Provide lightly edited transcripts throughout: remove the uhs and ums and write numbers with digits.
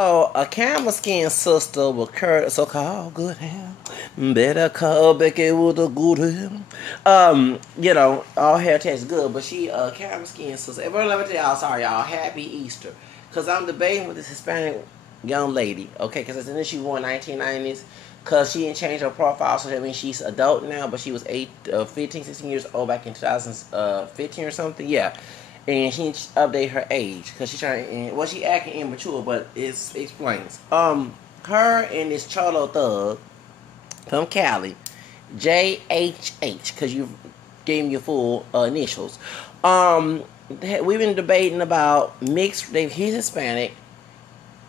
Oh, a camel skin sister will curse so called good hair. Better call Becky with a good hair. All hair tastes good, but she camel skin sister. Everyone let me tell y'all, sorry y'all, happy Easter. Cause I'm debating with this Hispanic young lady, okay, because then she wore 1990s. Cause she didn't change her profile, so that means she's adult now, but she was 15, 16 years old back in 2015 or something. Yeah, and she needs to update her age because she's trying. Well, she acting immature, but it explains. Her and this Cholo thug from Cali, JHH, because you gave me your full initials. We've been debating about mixed. He's Hispanic.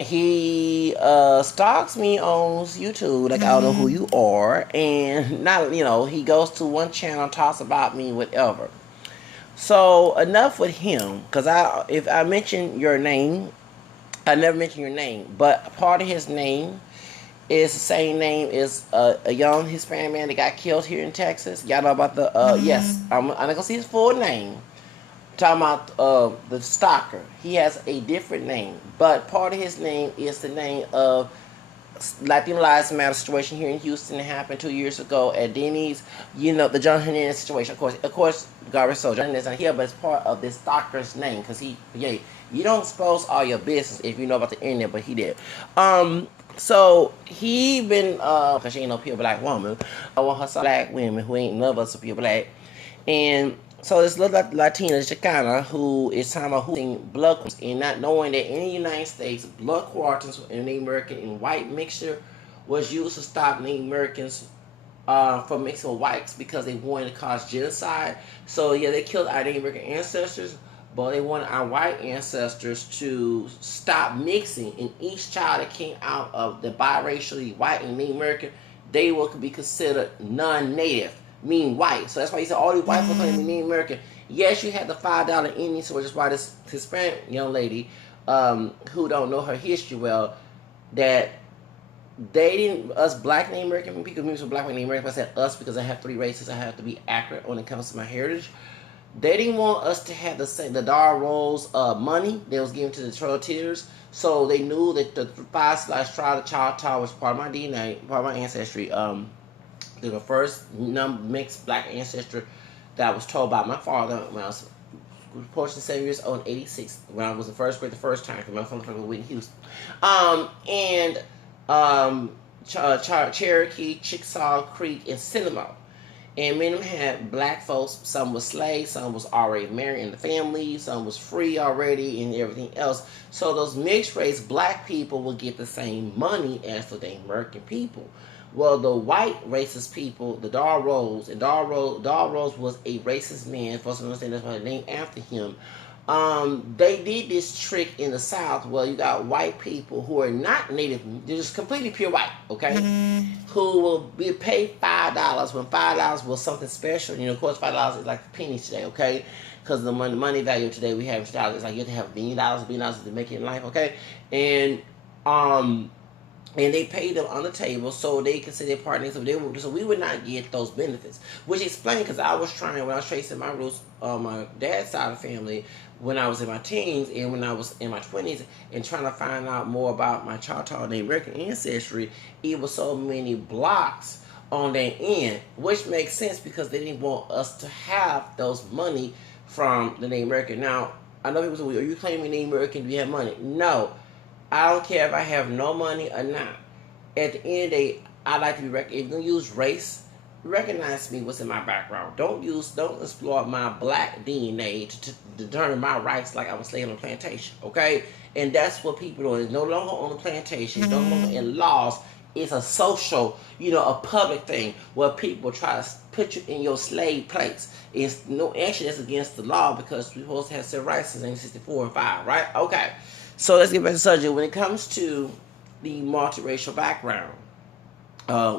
He stalks me on YouTube, like I don't know who you are, and not he goes to one channel, talks about me, whatever. So enough with him, because if I mention your name, I never mention your name, but part of his name is the same name as a young Hispanic man that got killed here in Texas. Y'all know about the yes, I'm not gonna see his full name. Talking about the stalker, he has a different name, but part of his name is the name of Latino Lives Matter situation here in Houston that happened 2 years ago at Denny's. The John Hernandez situation. Of course, God rest John Hernandez not here, but it's part of this doctor's name because you don't expose all your business if you know about the internet, but he did. So he been cause she ain't no pure black woman. I want her some black women who ain't none of us are pure black, and so this little Latina Chicana who is talking about who blood quarters and not knowing that in the United States blood quarters in the American and white mixture was used to stop Native Americans from mixing with whites because they wanted to cause genocide. So yeah, they killed our Native American ancestors, but they wanted our white ancestors to stop mixing. And each child that came out of the biracially white and Native American, they will be considered non-native, mean white. So that's why he said all these white folks claim to be Native American. Yes, you had the $5 Indian, so which is why this Hispanic young lady, who don't know her history well, that they didn't, us black Native American people, me from black Native American, I said us because I have three races, I have to be accurate when it comes to my heritage. They didn't want us to have the Dar Rolls money that was given to the Trotiers, so they knew that the 5/tribe Choctaw was part of my DNA, part of my ancestry. They're the first mixed black ancestor that I was told by my father when I was approaching 7 years old in '86, when I was in first grade the first time, because my father was from Whitney, Houston. And Cherokee, Chickasaw Creek, and Cinema. And many of them had black folks. Some was slaves, some was already married in the family, some was free already, and everything else. So those mixed race black people would get the same money as the American people. Well, the white racist people, the Dar Rose, and Dar Rose was a racist man. Folks understand that's why they named after him. They did this trick in the South. Well, you got white people who are not native; they're just completely pure white, okay? Who will be paid $5 when $5 was something special. Of course, $5 is like pennies today, okay? Because the money value today we have $5. It's like you have to have $1 billion to make it in life, okay? And and they paid them on the table so they could say their partners, so we would not get those benefits. Which explained because I was trying, when I was tracing my roots on my dad's side of the family, when I was in my teens and when I was in my 20s, and trying to find out more about my Choctaw Native American ancestry, it was so many blocks on their end, which makes sense because they didn't want us to have those money from the Native American. Now, I know people say, well, are you claiming Native American? Do you have money? No. I don't care if I have no money or not. At the end of the day, I like to be if you're gonna use race, recognize me what's in my background. Don't exploit my black DNA to determine my rights like I was slave on a plantation. Okay? And that's what people do. It's no longer on the plantation, it's no longer in laws. It's a social, a public thing where people try to put you in your slave place. It's no action that's against the law because we're supposed to have civil rights since 1964 and 5, right? Okay. So let's get back to the subject. When it comes to the multiracial background,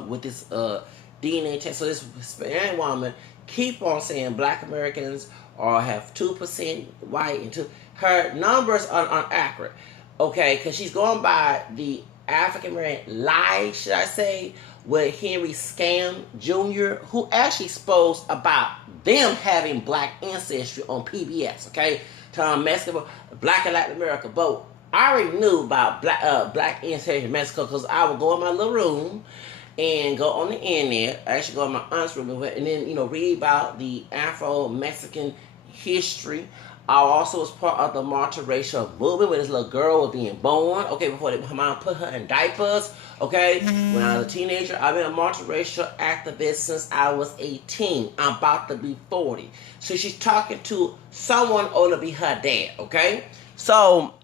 with this DNA test, so this Hispanic woman keep on saying black Americans have 2% white and her numbers are inaccurate. Okay, because she's going by the African American lie, should I say, with Henry Scam Jr., who actually spoke about them having black ancestry on PBS. Okay, Tom Mexico, Black and Latin America, both. I already knew about black ancestry in Mexico because I would go in my little room and go on the internet. I actually go in my aunt's room and then read about the Afro-Mexican history. I also was part of the multiracial movement where this little girl was being born. Okay, before her mom put her in diapers. Okay, when I was a teenager, I've been a multiracial activist since I was 18. I'm about to be 40. So she's talking to someone older to be her dad. Okay, so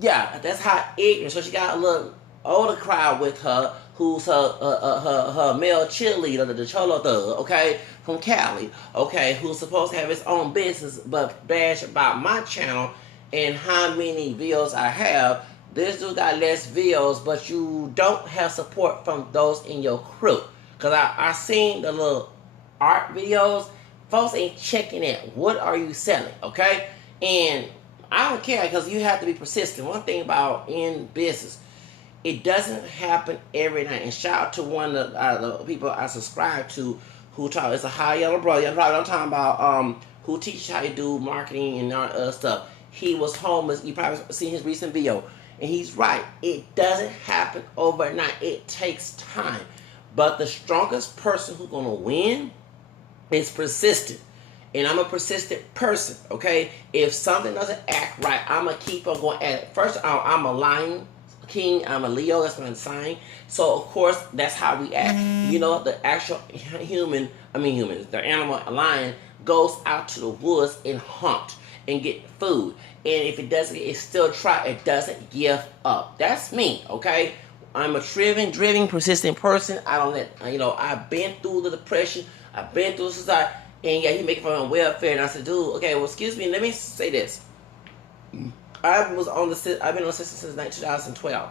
yeah, that's how ignorant. So she got a little older crowd with her, who's her male cheerleader, the Cholo Thug, okay, from Cali, okay, who's supposed to have his own business, but bash about my channel and how many views I have. This dude got less views, but you don't have support from those in your crew. Cause I seen the little art videos. Folks ain't checking it. What are you selling? Okay, and I don't care because you have to be persistent. One thing about in business, it doesn't happen every night. And shout out to one of the people I subscribe to who talk. It's a high yellow brother. I'm talking about who teaches how to do marketing and other stuff. He was homeless. You probably seen his recent video, and he's right. It doesn't happen overnight. It takes time. But the strongest person who's gonna win is persistent. And I'm a persistent person, okay? If something doesn't act right, I'm going to keep on going at it. First, I'm a lion king. I'm a Leo. That's my sign. So, of course, that's how we act. The actual the animal, a lion, goes out to the woods and hunt and get food. And if it doesn't, it still try. It doesn't give up. That's me, okay? I'm a driven, persistent person. I don't let, I've been through the depression. I've been through society. And yeah, he making fun of welfare, and I said, dude, okay, well, excuse me, let me say this. I've been on the system since 2012.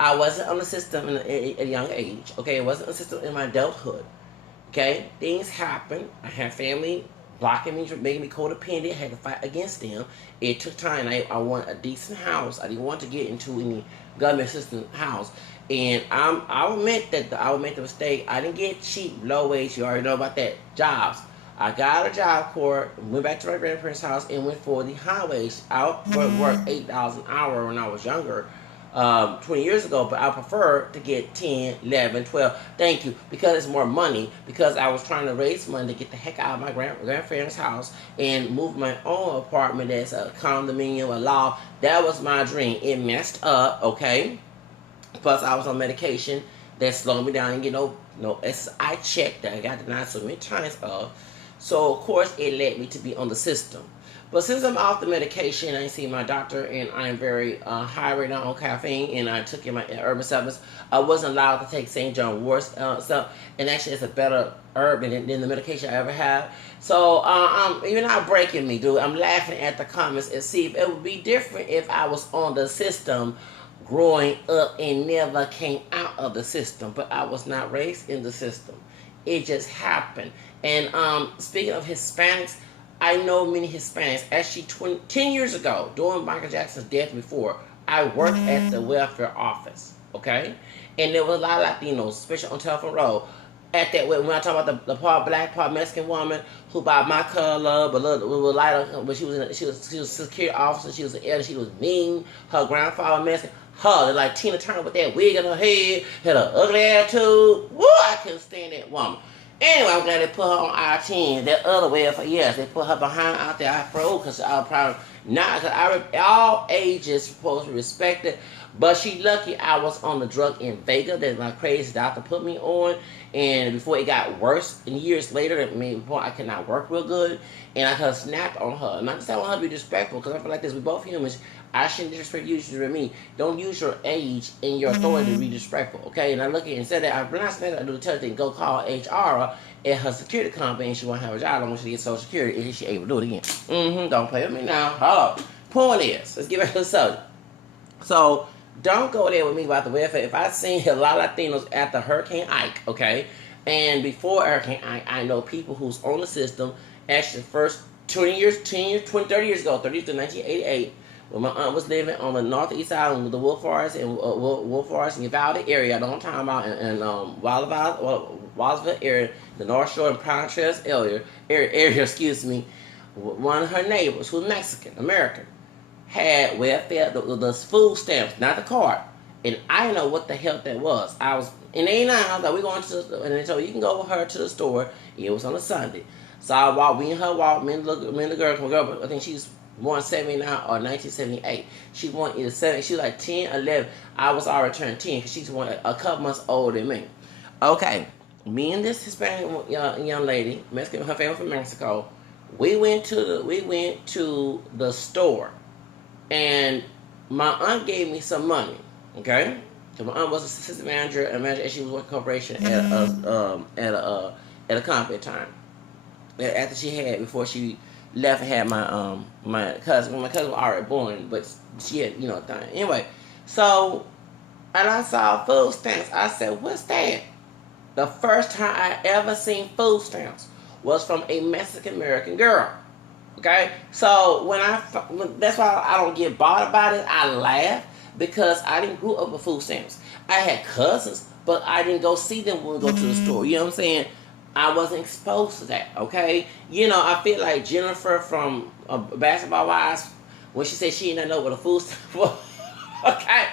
I wasn't on the system at a young age. Okay, it wasn't on the system in my adulthood. Okay, things happen. I had family blocking me, making me codependent. I had to fight against them. It took time. I want a decent house. I didn't want to get into any government system house. And I will admit that I will make the mistake. I didn't get cheap, low wage. You already know about that. Jobs. I got a job corps, went back to my grandparents' house, and went for the high wage. I would work $8 an hour when I was younger, 20 years ago, but I prefer to get 10, 11, 12. Thank you, because it's more money, because I was trying to raise money to get the heck out of my grandparents' house and move my own apartment that's a condominium, a law. That was my dream. It messed up, okay? Plus, I was on medication that slowed me down and get no SI check that I got denied so many times of. So, of course, it led me to be on the system. But since I'm off the medication, I see my doctor, and I am very high right now on caffeine, and I took in my urban supplements. I wasn't allowed to take St. John Wort stuff, and actually it's a better herb than the medication I ever had. So, you're not breaking me, dude. I'm laughing at the comments and see if it would be different if I was on the system growing up and never came out of the system. But I was not raised in the system. It just happened. And speaking of Hispanics, I know many Hispanics. Actually, 10 years ago, during Michael Jackson's death before, I worked at the welfare office, okay? And there was a lot of Latinos, especially on Telephone Road. At that, when I talk about the part black, part Mexican woman who by my color, but she was a security officer. She was an elder. She was mean. Her grandfather Mexican. Her like Tina Turner with that wig on her head, had an ugly attitude. Woo! I couldn't stand that woman. Anyway, I'm glad they put her on I-10. That other way for years, they put her behind out there. I froze because I was probably not. Cause all ages supposed to be respected. But she lucky I was on the drug Invega that my crazy doctor put me on. And before it got worse, and years later, before I could not work real good, and I could have snapped on her. And I just want her to be disrespectful, because I feel like this, we're both humans. I shouldn't disrespect you, you should me. Don't use your age and your authority to be disrespectful, okay? And I look at it and said that, when I said that, I do tell her, go call HR at her security company, and she won't have a job. I don't want you to get Social Security, and she able to do it again. Don't play with me now. Hold up. Point is, let's get back to the subject. So, don't go there with me about the welfare. If I seen a lot of Latinos after Hurricane Ike, okay, and before Hurricane Ike, I know people who's on the system. Actually, the first 30 years ago, 1988, when my aunt was living on the northeast side of the Wolf Forest and Uvalde area. I know what I'm talking about, in Wildville area, the North Shore and Pine Trails area. Excuse me. One of her neighbors, who's Mexican American, had welfare, the food stamps, not the card. And I didn't know what the hell that was. I was in 89. I was like, we going to the store. And they told me, you can go with her to the store. It was on a Sunday. So I walked, me and her walked, me and the girl, I think she's born 79 or 1978. She born either 7, she was like 10, 11. I was already turned 10 because she's one a couple months older than me. Okay, me and this Hispanic young lady, Mexican, her family from Mexico, we went to the store, and my aunt gave me some money. Okay, so my aunt was assistant manager, and she was working corporation at a company at the time. After she had, before she left, had my cousin. My cousin was already born, but she had thing. Anyway, so and I saw food stamps. I said, "What's that?" The first time I ever seen food stamps was from a Mexican American girl. Okay, so that's why I don't get bothered about it. I laugh because I didn't grow up with food stamps. I had cousins, but I didn't go see them when we go to the store. You know what I'm saying? I wasn't exposed to that. Okay, I feel like Jennifer from Basketball Wives when she said she didn't know what a food stamp was. Okay.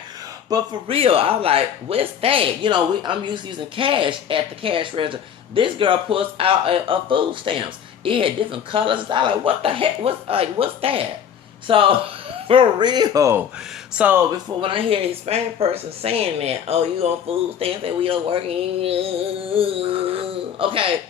But for real, I was like, what's that? I'm used to using cash at the cash register. This girl pulls out a food stamps. It had different colors. I was like, what the heck? What's that? So, for real. So, when I hear a Hispanic person saying that, oh, you on food stamps and we don't work. Okay.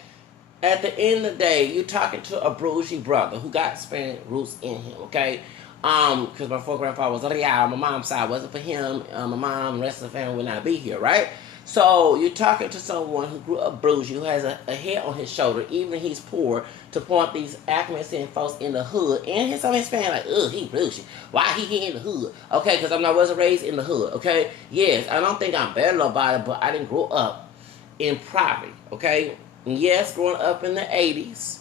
At the end of the day, you're talking to a bougie brother who got Hispanic roots in him, okay? Because my four-grandfather was Real, my mom's side wasn't for him. My mom, the rest of the family would not be here, right? So you're talking to someone who grew up bougie, who has a head on his shoulder, even if he's poor, to point these acclimated folks in the hood. And some of his family like, ugh, he bougie. Why he here in the hood? Okay, because I wasn't raised in the hood, okay? Yes, I don't think I'm better about it, but I didn't grow up in poverty, okay? And yes, growing up in the 80s,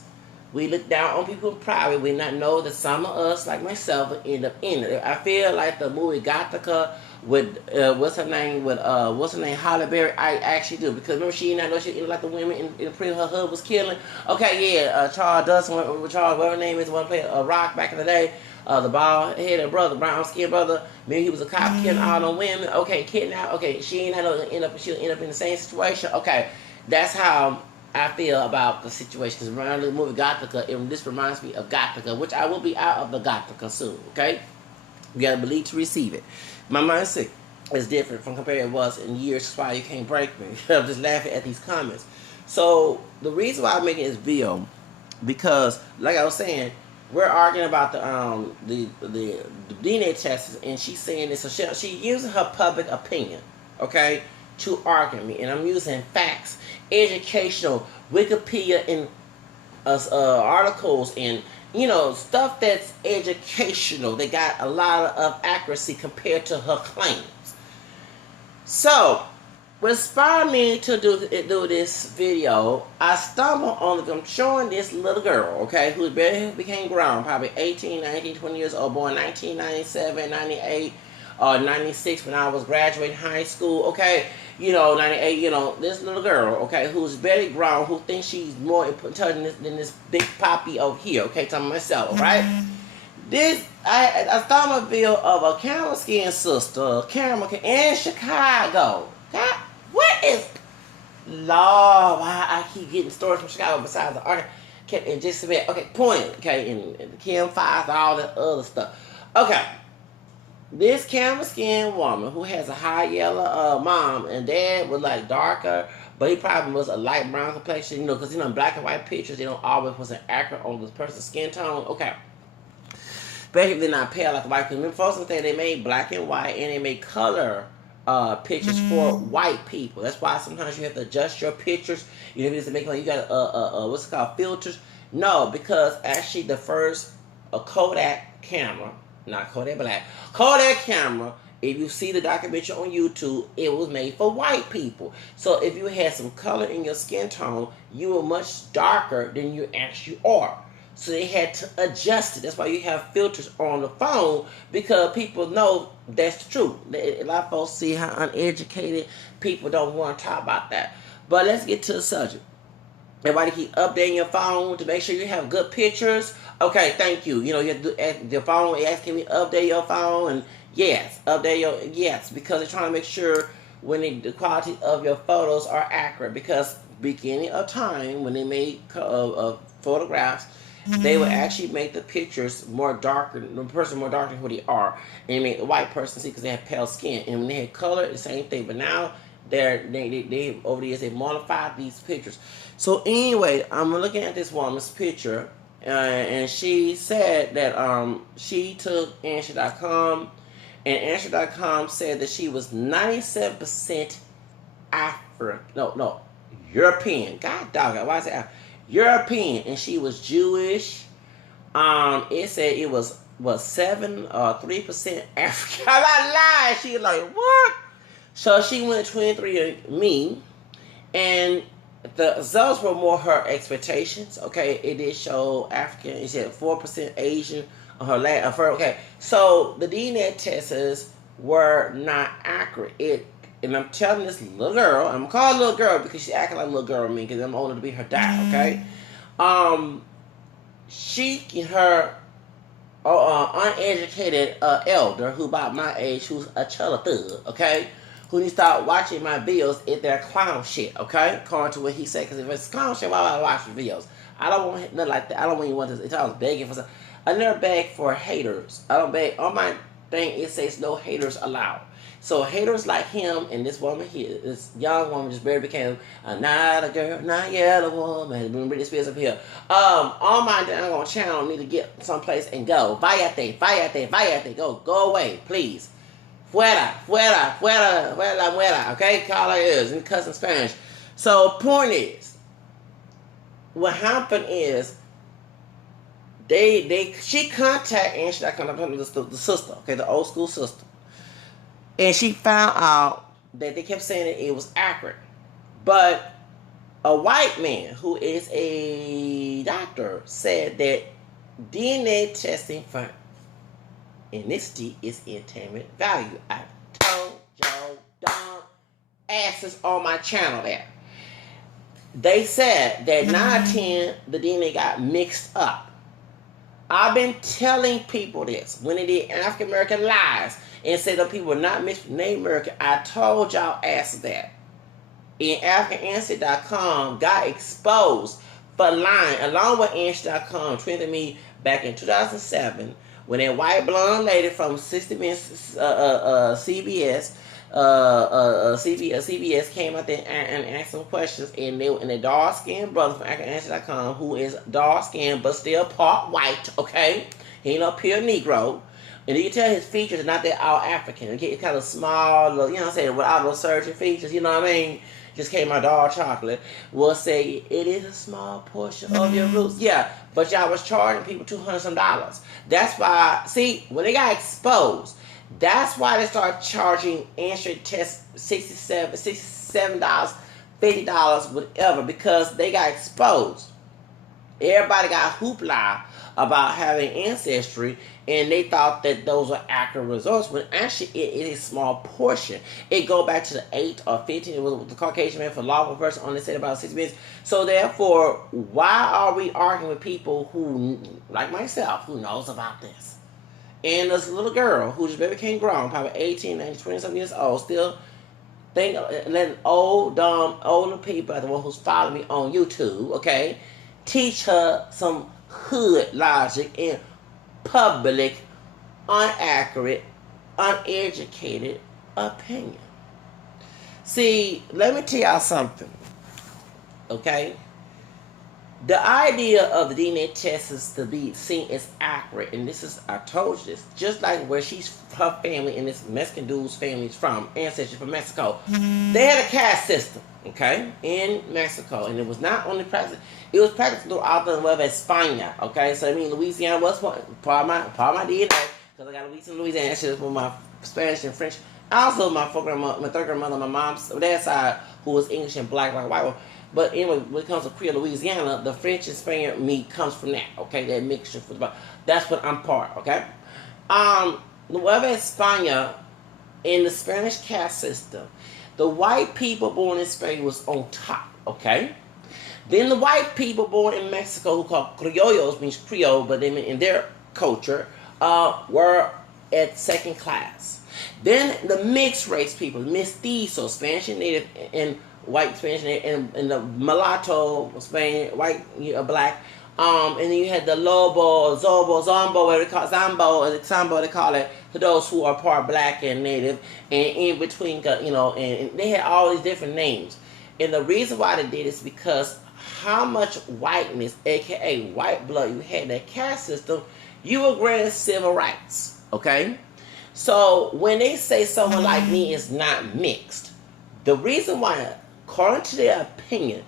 we look down on people in poverty. We not know that some of us, like myself, will end up in it. I feel like the movie Gothica with what's her name, Halle Berry. I actually do, because remember she did not know she ended like the women in the prison her husband was killing. Okay, yeah, Charles Dustin, whatever her name is, one played Rock back in the day. The bald headed brother, brown skinned brother. Maybe he was a cop killing all the women. Okay, kidnapped. Okay, she ain't not she'll end up in the same situation. Okay, that's how I feel about the situation. Because around the movie Gothica, this reminds me of Gothica, which I will be out of the Gothica soon. Okay, you gotta believe to receive it. My mindset is different from compared it was in years. That's why you can't break me. I'm just laughing at these comments. So the reason why I'm making this video, because like I was saying, we're arguing about the DNA tests, and she's saying this. So she using her public opinion, okay, to argue me, and I'm using facts, educational, Wikipedia, and articles, and stuff that's educational. They got a lot of accuracy compared to her claims. So, what inspired me to do this video, I stumbled on I'm showing this little girl, okay, who barely became grown, probably 18, 19, 20 years old, born 1997, 98, or 96 when I was graduating high school, okay, 98, this little girl, okay, who's barely grown, who thinks she's more intelligent than this big poppy over here, okay, talking myself, right? I thought a video of a camera skin sister, in Chicago. God, what is, Lord, why I keep getting stories from Chicago besides the art, and just a bit, okay, point, okay, and Kim Five, all that other stuff. Okay, this camera skin woman who has a high yellow mom and dad was like darker, but he probably was a light brown complexion, because black and white pictures, they don't always wasn't accurate on this person's skin tone. Okay, basically they're not pale like the white people. Remember, folks say they made black and white, and they made color pictures for white people. That's why sometimes you have to adjust your pictures. You know, to make you got what's it called, filters. No, because actually the first Kodak camera, not Kodak Black, Kodak camera. If you see the documentary on YouTube, it was made for white people. So if you had some color in your skin tone, you were much darker than you actually are. So they had to adjust it. That's why you have filters on the phone, because people know that's the truth. A lot of folks see how uneducated people don't want to talk about that. But let's get to the subject. Everybody keep updating your phone to make sure you have good pictures. Okay, thank you. You know, you have to do, your phone asking me update your phone, and yes, update your yes, because they're trying to make sure when the quality of your photos are accurate. Because beginning of time when they made photographs, they would actually make the pictures more darker, the person more darker than who they are, and they make the white person see because they have pale skin. And when they had color, the same thing. But now they over the years they modified these pictures. So anyway, I'm looking at this woman's picture, and she said that she took Answer.com, and Answer.com said that she was 97% African. No, European. God dog it. Why is it African? European, and she was Jewish. It said it was 7 or 3% African. I'm not lying. She was like, what? So she went 23andMe, and the results were more her expectations. Okay, it did show African. It said 4% Asian on her last. Okay, so the DNA tests were not accurate. And I'm telling this little girl, I'm gonna call her little girl because she's acting like a little girl to me because I'm older to be her dad. Okay, her uneducated elder who about my age, who's a chiller thug, okay, who needs to start watching my videos if they're clown shit, okay, according to what he said. Because if it's clown shit, why would I watch the videos? I don't want nothing like that. I don't want anyone to. If I was begging for something, I never beg for haters. I don't beg. On my thing, it says no haters allowed. So haters like him and this woman here, this young woman just barely became not a girl, not yet a woman. Britney Spears up here. On my down channel need to get someplace and go. Vayate, go away, please. Fuera, okay? Call it is in cousin Spanish. So point is, what happened is she contacted Answer.com, the sister, okay, the old school sister. And she found out that they kept saying that it was accurate. But a white man who is a doctor said that DNA testing for ethnicity is entertainment value. I told y'all dumb asses on my channel there. They said that 9 out of 10, the DNA got mixed up. I've been telling people this when they did African American Lies and said that people were not mixed with Native American. I told y'all asses that. And AfricanAncestry.com got exposed for lying, along with Answer.com, tweeted me back in 2007 when that white blonde lady from 60 Minutes CBS CBS came out there and asked some questions, and the dark skinned brother from AfricanAnswer.com, who is dark skinned but still part white, okay? He ain't no pure Negro. And you can tell his features are not that all African. It's kind of small, you know what I'm saying, without no surgeon features, you know what I mean? Just came my dark chocolate. Will say it is a small portion of your roots. Yeah, but y'all was charging people $200 some. That's why, see, when they got exposed, that's why they started charging answer tests $67, $50, whatever, because they got exposed. Everybody got hoopla about having ancestry, and they thought that those were accurate results, when actually it is a small portion. It go back to the 8 or 15. It was the Caucasian man for lawful person only said about 6 minutes. So therefore, why are we arguing with people who, like myself, who knows about this? And this little girl who just became grown, probably 18, 19, 20-something years old, still letting older people, the one who's following me on YouTube, okay, teach her some hood logic and public, inaccurate, uneducated opinion. See, let me tell y'all something, okay? The idea of the DNA test is to be seen as accurate, and this is, I told you this, just like where her family and this Mexican dude's family is from, ancestry from Mexico. They had a caste system, okay, in Mexico, and it was not only practiced, it was practiced throughout the Nueva España, okay, so I mean, Louisiana was part of my DNA, because I got Louisiana, that shit was my Spanish and French. Also, my third grandmother, my mom's dad's side, who was English and black, like white one. But anyway, when it comes to Creole Louisiana, the French and Spanish meat comes from that, okay? That mixture. That's what I'm part, okay? Nueva España, in the Spanish caste system, the white people born in Spain was on top, okay? Then the white people born in Mexico who called criollos, means Creole, but they mean in their culture, were at second class. Then the mixed race people, mestizo, Spanish and native and white Spanish and the mulatto, Spain, white, black. And then you had the lobo, zobo, zombo, what they call sambo, they call it, to those who are part black and native, and in between, and they had all these different names. And the reason why they did is because how much whiteness, aka white blood, you had in that caste system, you were granted civil rights. Okay? So when they say someone like me is not mixed, the reason why, according to their opinion,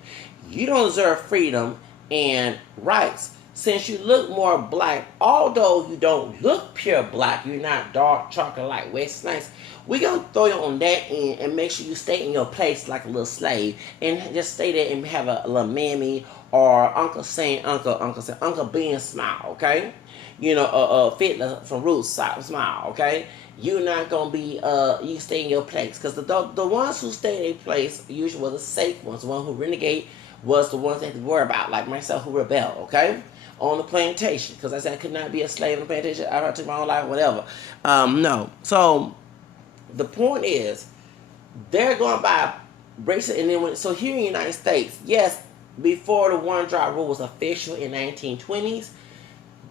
you don't deserve freedom and rights, since you look more black, although you don't look pure black, you're not dark chocolate like West Nice, we're going to throw you on that end and make sure you stay in your place like a little slave, and just stay there and have a little mammy or Uncle saying Uncle being smile, okay? Fitler from Roots smile, okay? You're not going to be, you stay in your place, because the ones who stay in their place usually were the safe ones. The one who renegade was the ones they had to worry about, like myself, who rebel, okay? On the plantation, because I said I could not be a slave on the plantation. I took my own life, whatever. No. So the point is, they're going by race, and then so here in the United States, yes, before the one drop rule was official in 1920s,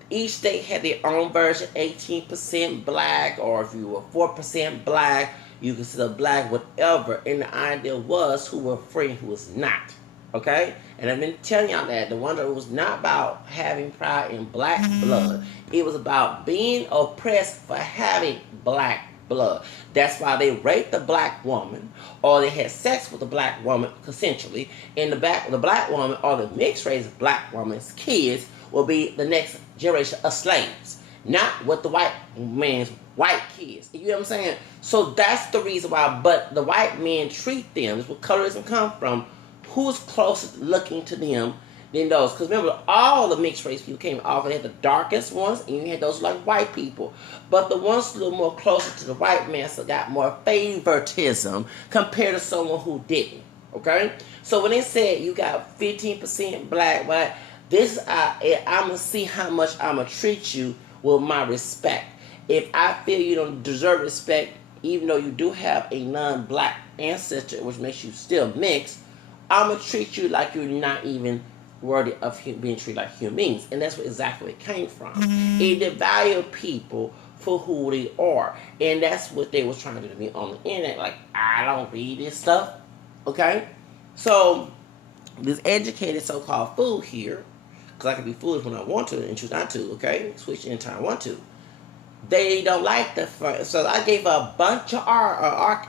each state had their own version, 18% black, or if you were 4% black, you consider black, whatever. And the idea was who were free and who was not. Okay? And I've been telling y'all that the one that was not about having pride in black blood. It was about being oppressed for having black blood. That's why they raped the black woman, or they had sex with the black woman consensually, and the black woman or the mixed race black woman's kids will be the next generation of slaves, not with the white man's white kids. You know what I'm saying? So that's the reason why. But the white men treat them, this is where colorism come from, who's closest looking to them than those. Because remember, all the mixed race people came off, and they had the darkest ones, and you had those like white people. But the ones a little more closer to the white man so got more favoritism compared to someone who didn't. Okay? So when they said you got 15% black, white, this I'm going to see how much I'm going to treat you with my respect. If I feel you don't deserve respect, even though you do have a non-black ancestor, which makes you still mixed, I'm going to treat you like you're not even worthy of being treated like human beings. And that's exactly where it came from. It devalued people for who they are. And that's what they was trying to do to me on the internet. Like, I don't read this stuff. Okay? So, this educated so-called fool here, because I can be foolish when I want to and choose not to, okay? Switch anytime I want to. They don't like the... So, I gave a bunch of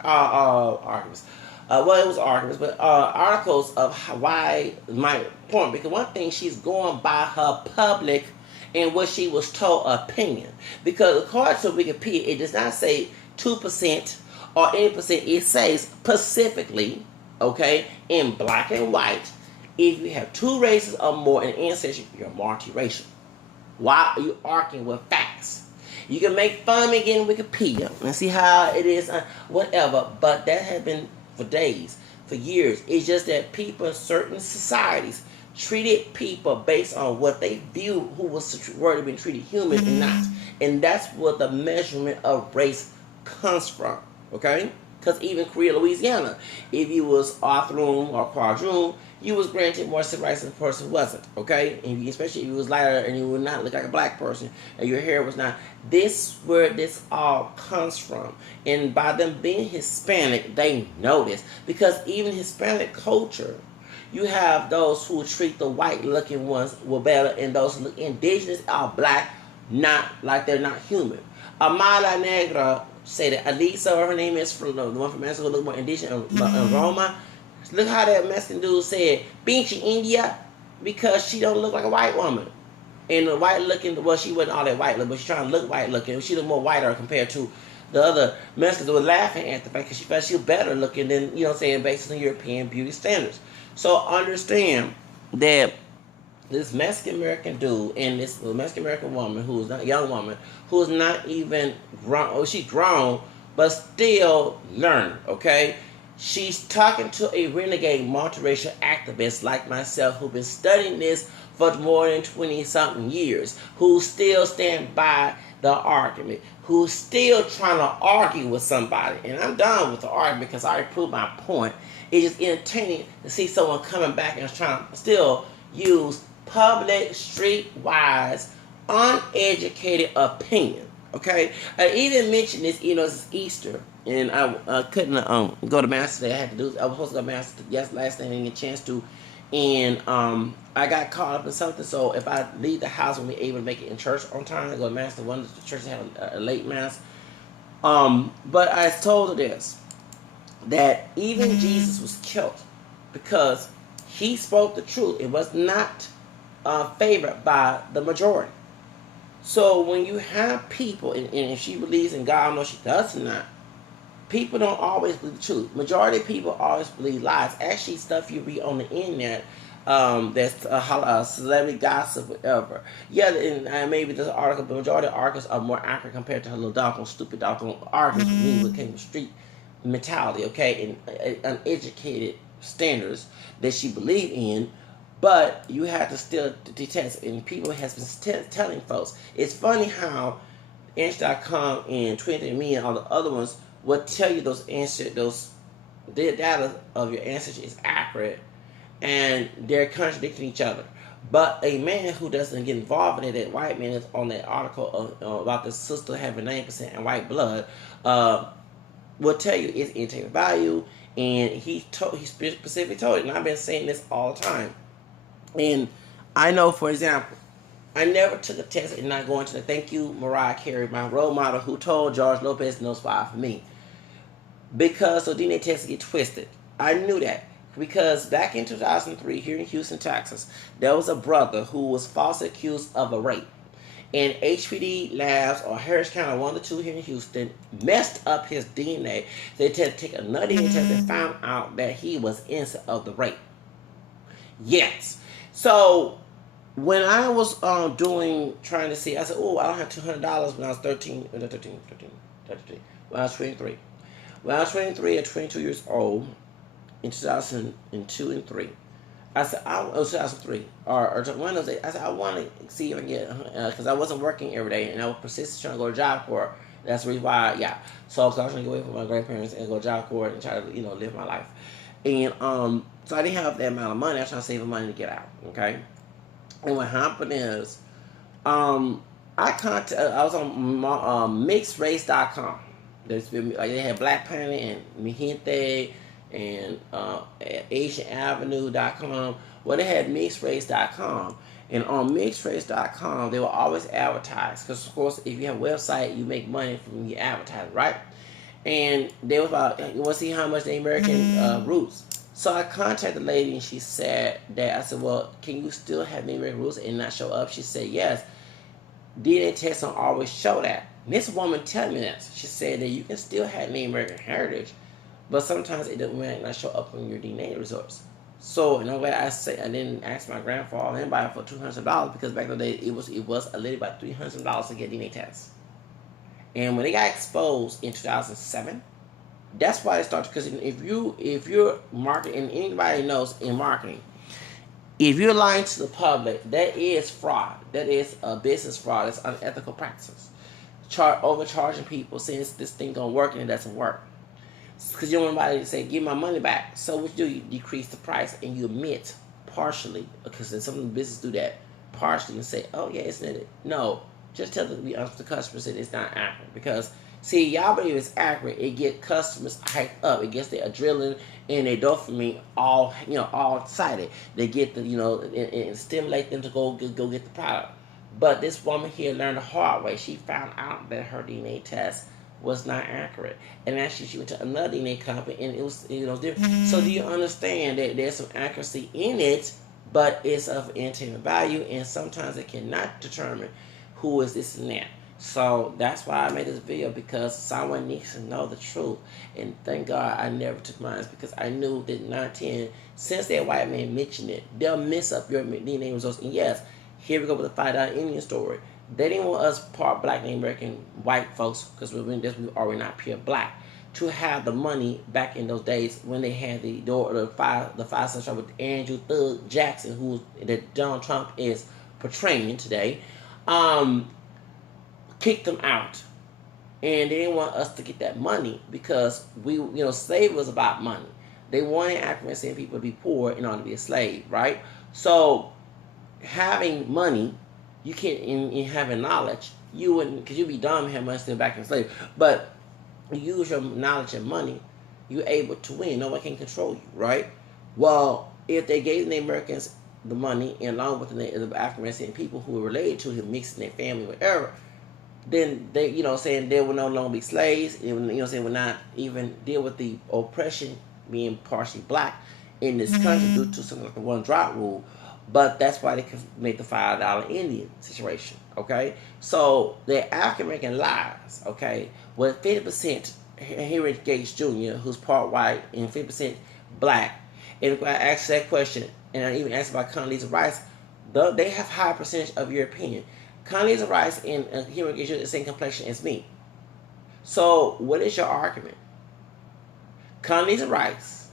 arguments. It was arguments, but articles of why my point. Because one thing, she's going by her public and what she was told opinion. Because according to Wikipedia, it does not say 2% or any percent. It says specifically, okay, in black and white, if you have two races or more in ancestry, you're multiracial. Why are you arguing with facts? You can make fun of me again in Wikipedia and see how it is, whatever, but that has been for days, for years. It's just that people in certain societies treated people based on what they view who was worthy of being treated human and not. And that's where the measurement of race comes from. Okay? Because even Korea, Louisiana, if you was Arthroon or Quadroon, you was granted more civil rights than the person who wasn't. Okay? And especially if you was lighter and you would not look like a black person and your hair was not. This where this all comes from. And by them being Hispanic, they know this. Because even Hispanic culture, you have those who treat the white looking ones better, and those who look indigenous are black, not like they're not human. Amala Negra say that Alisa, or her name is, from the one from Mexico, look more indigenous, and Roma. Look how that Mexican dude said, Pinche India, because she don't look like a white woman. And the white looking, well, she wasn't all that white, but she's trying to look white looking. She looked more whiter compared to the other Mexicans that were laughing at the fact that she felt she was better looking than, you know what I'm saying, based on European beauty standards. So understand that this Mexican American dude and this Mexican American woman, who is not a young woman, who is not even grown, she's grown, but still learning, okay? She's talking to a renegade multiracial activist like myself who've been studying this for more than 20 something years, who still stand by the argument, who's still trying to argue with somebody. And I'm done with the argument because I already proved my point. It's just entertaining to see someone coming back and trying to still use public, streetwise, uneducated opinion. Okay, I even mentioned this. It's Easter, and I couldn't go to mass today. I had to do. I was supposed to go to mass last night, I didn't get a chance to, and I got caught up in something. So if I leave the house, I'll be able to make it in church on time. I go to mass. The one the church had a late mass. But I told her this, that even Jesus was killed because he spoke the truth. It was not favored by the majority. So when you have people, and if she believes in God, I know she does not, people don't always believe the truth. Majority of people always believe lies. Actually, stuff you read on the internet, that's celebrity gossip, whatever. Yeah, and maybe this article, the majority of articles are more accurate compared to her little doggone stupid doggone articles with me what came from street mentality, okay, and uneducated standards that she believed in. But you have to still detest, and people has been telling folks. It's funny how Inch.com and 23andMe and all the other ones will tell you those answers, the data of your ancestry is accurate, and they're contradicting each other. But a man who doesn't get involved in it, that white man is on that article about the sister having 9% in white blood, will tell you it's entertainment value, and he specifically told it, and I've been saying this all the time. And I know, for example, I never took a test and not going to the thank you, Mariah Carey, my role model, who told George Lopez no spot for me. Because the DNA tests get twisted. I knew that. Because back in 2003, here in Houston, Texas, there was a brother who was falsely accused of a rape. And HPD Labs or Harris County, one of the two here in Houston, messed up his DNA. They had to take another DNA test and found out that he was innocent of the rape. Yes. So when I was trying to see, I said, oh, I don't have $200 when I was 13, when I was 23. When I was 23 or 22 years old, in 2002 and 3, I said, 2003, or one of those days, I said, I want to see if I can get, because I wasn't working every day, and I was persistent trying to go to Job Corps. That's the reason why, yeah. So I was trying to get away from my grandparents and go to Job Corps and try to, live my life. And so I didn't have that amount of money. I was trying to save the money to get out. Okay. And what happened is, I was on mixedrace.com. They had Black Planet and Mi Gente and AsianAvenue.com. Well, they had mixedrace.com. And on mixedrace.com, they will always advertise. Because, of course, if you have a website, you make money from your advertising, right? And they was about, you want to see how much the American roots. So I contacted the lady, and she said that, I said, well, can you still have Native American roots and not show up? She said, yes. DNA tests don't always show that. And this woman tell me that. She said that you can still have Native American heritage, but sometimes it might not show up on your DNA results. So in a way, I didn't ask my grandfather or anybody for $200 because back in the day, it was a little about $300 to get DNA tests. And when they got exposed in 2007, that's why they started. Because if you're marketing, and anybody knows in marketing, if you're lying to the public, that is fraud. That is a business fraud. It's unethical practices. Overcharging people since this thing don't work and it doesn't work. Because you don't want anybody to say, give my money back. So what you do, you decrease the price and you admit partially, because some of the businesses do that partially and say, oh yeah, it's not it. No, just tell them to be honest with the customers that it's not accurate. Because see, y'all believe it's accurate, it get customers hyped up. It gets their adrenaline and their dopamine all excited. They get the and stimulate them to go get the product. But this woman here learned the hard way. She found out that her DNA test was not accurate, and actually she went to another DNA company and it was different. So do you understand that there's some accuracy in it, but it's of entertainment value, and sometimes it cannot determine who is this and that. So that's why I made this video, because someone needs to know the truth. And thank God I never took mine, because I knew that 9/10, since that white man mentioned it, they'll mess up your DNA results. And yes, here we go with the $5 Indian story. They didn't want us part black Native American white folks, because we already not pure black. to have the money back in those days when they had the five star with Andrew Thug Jackson, who that Donald Trump is portraying today, kicked them out, and they didn't want us to get that money because slave was about money. They wanted African American people to be poor in order to be a slave, right? So having money, you can't in having knowledge, you wouldn't, because you'd be dumb having money still back in slave. But you use your knowledge and money, you're able to win. No one can control you, right? Well, if they gave the Americans the money, and along with the African American people who were related to him, mixing their family, whatever, then they, saying they will no longer be slaves. And, saying will not even deal with the oppression being partially black in this country due to something like the one drop rule. But that's why they could make the $5 Indian situation. Okay, so the African American lives, okay, with 50% Henry Gates Jr., who's part white, and 50% black. And if I ask that question, and I even asked about Condoleezza Rice, they have high percentage of European. Condoleezza Rice and Henry Gates Jr. the same complexion as me. So what is your argument? Condoleezza Rice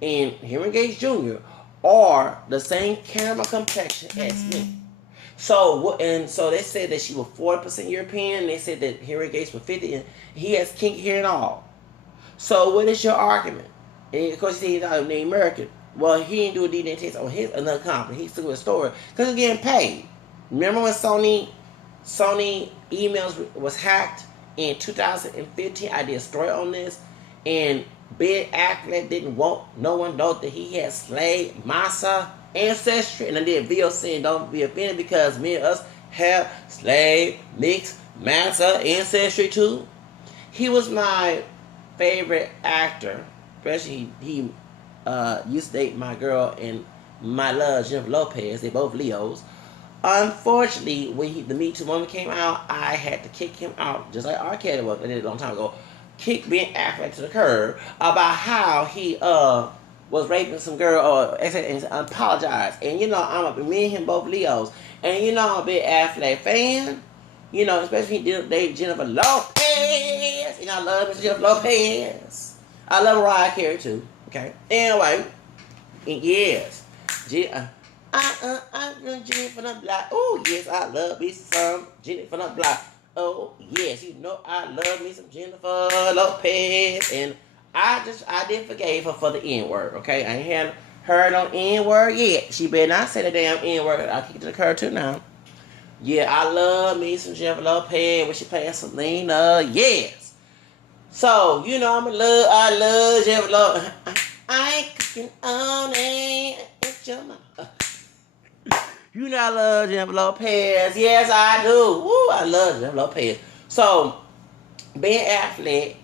and Henry Gates Jr. are the same caramel complexion as me. So they said that she was 40% European, and they said that Henry Gates was 50%, and he has kinky hair and all. So what is your argument? And of course, he said he's not named American. Well, he didn't do a DNA test on another company. He still a story because he's getting paid. Remember when Sony emails was hacked in 2015? I did a story on this, and Ben Affleck didn't want no one know that he had slave Massa ancestry, and I did a video saying don't be offended because me and us have slave mixed Massa ancestry too. He was my favorite actor, especially he used to date my girl and my love Jennifer Lopez. They both Leos. Unfortunately, when the Me Too moment came out, I had to kick him out, just like R. Kelly was. I did it a long time ago. Kick Ben Affleck to the curb about how he was raping some girl and apologized. And me and him both Leos, and I'm a big Affleck fan. Especially he did date Jennifer Lopez. I love Mr. Jennifer Lopez. I love Mariah Carey too. Okay. Anyway, yes, I'm Jenny from the block. Oh yes, I love me some Jenny from the block. Oh yes, I love me some Jennifer Lopez, and I did forgive her for the N-word. Okay, I ain't had heard on N-word yet. She better not say the damn N-word. I'll kick it to the curb too now. Yeah, I love me some Jennifer Lopez when she playing Selena. Yes. So I love Jennifer Lopez. I ain't cooking on it. It's your mama. I love Jennifer Lopez. Yes, I do. Woo, I love Jennifer Lopez. So, Ben Affleck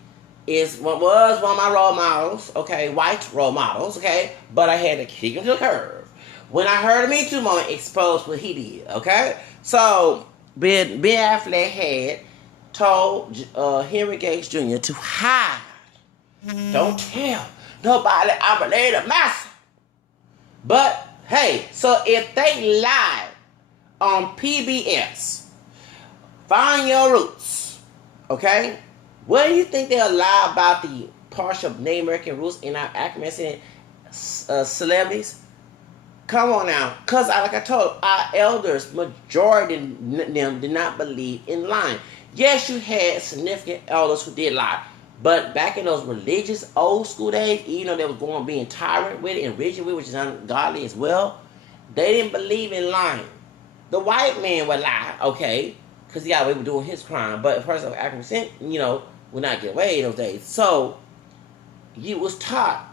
was one of my role models, okay, white role models, okay, but I had to kick him to the curb. When I heard the Me Too moment exposed what he did, okay? So, Ben Affleck had told Henry Gates Jr. to hide. Don't tell nobody I'm a lady master. But hey, so if they lie on PBS, Find Your Roots, okay? What do you think they'll lie about the partial Native American roots in our African celebrities? Come on now. Because like I told our elders, majority of them did not believe in lying. Yes, you had significant elders who did lie. But back in those religious old school days, even though they was going being tyrant with it and rigid with it, which is ungodly as well, they didn't believe in lying. The white man would lie, okay, because he got away with doing his crime. But a person of African descent, would not get away in those days. So you was taught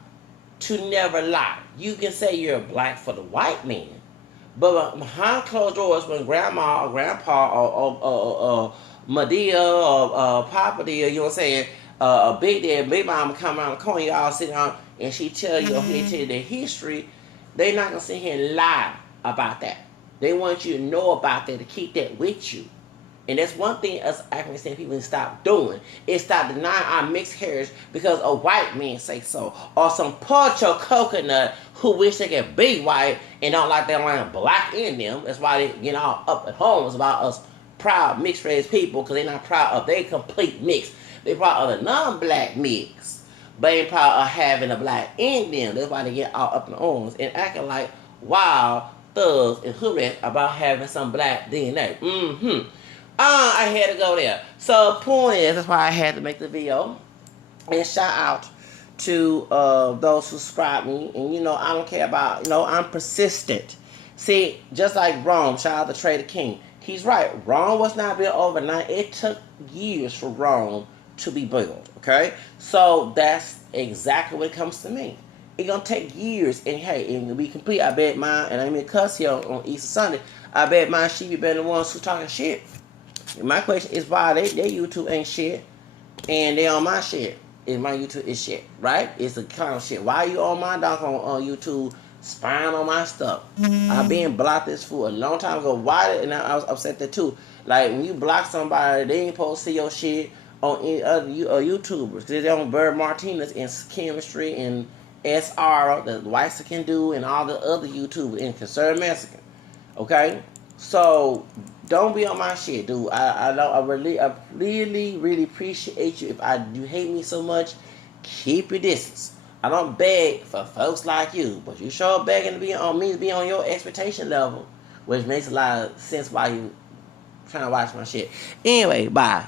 to never lie. You can say you're black for the white man, but behind closed doors, when grandma or grandpa or Madea or Papa Dia, you know what I'm saying, a big dad, big mama come around the corner, y'all sit down and she tell you, or they tell you their history, they not gonna sit here and lie about that. They want you to know about that, to keep that with you. And that's one thing us African people need to stop doing, is stop denying our mixed heritage because a white man say so, or some Pocho coconut who wish they could be white and don't like that line black in them. That's why they all up at home. It's about us proud mixed race people, because they're not proud of their complete mix. They proud of the non-black mix, but ain't proud of having a black in them. That's why they get all up in arms and acting like wild thugs and hood rats about having some black DNA. I had to go there. So point is, that's why I had to make the video. And shout out to those who subscribe me. And I don't care about, I'm persistent. See, just like Rome, shout out to Trader King. He's right. Rome was not built overnight. It took years for Rome to be built. Okay? So that's exactly what it comes to me. It's gonna take years, and hey, and to be complete, I bet mine, and I'm in cuss here on Easter Sunday, I bet mine she be better than the ones who talking shit. And my question is why they YouTube ain't shit, and they on my shit. And my YouTube is shit, right? It's the kind of shit. Why you on my dog on YouTube spying on my stuff? I've been blocked this for a long time ago. Why? And I was upset that too. Like when you block somebody, they ain't supposed to see your shit on any other YouTubers. They on Bird Martinez and Chemistry and SR, the Whites Can Do, and all the other YouTubers and Conservative Mexican. Okay, so don't be on my shit, dude. I really appreciate you. If you hate me so much, keep your distance. I don't beg for folks like you, but you sure begging to be on me to be on your expectation level, which makes a lot of sense why you trying to watch my shit. Anyway, bye.